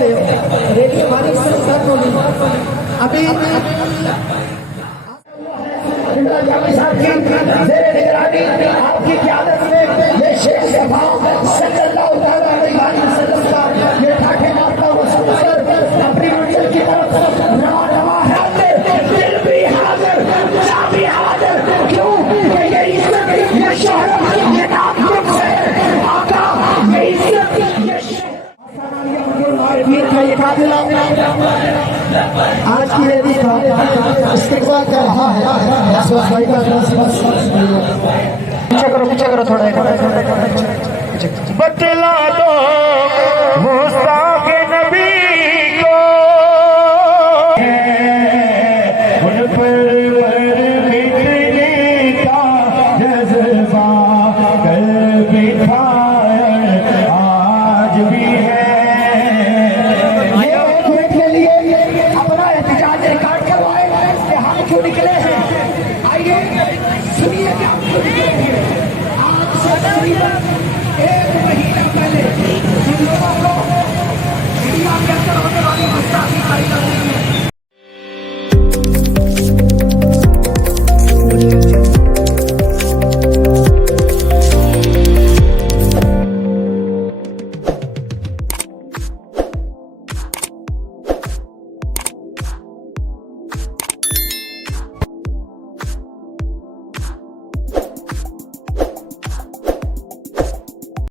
Radio हमारी start होगी अभी। आपकी क़यादत में ये शेर सभा सल्लल्लाहु अलैहि वसल्लम का ये ठाठे मारता हुआ सफर अपनी मंजिल की तरफ रवाना है। दिल भी हाजिर, जा भी हाजिर। क्यों? ये इज्जत, ये शोहरत, ये नाम है आका, ये इज्जत, ये आज की रेडी का इस्तेमाल कर रहा है। पीछे करो थोड़ा। बतला दो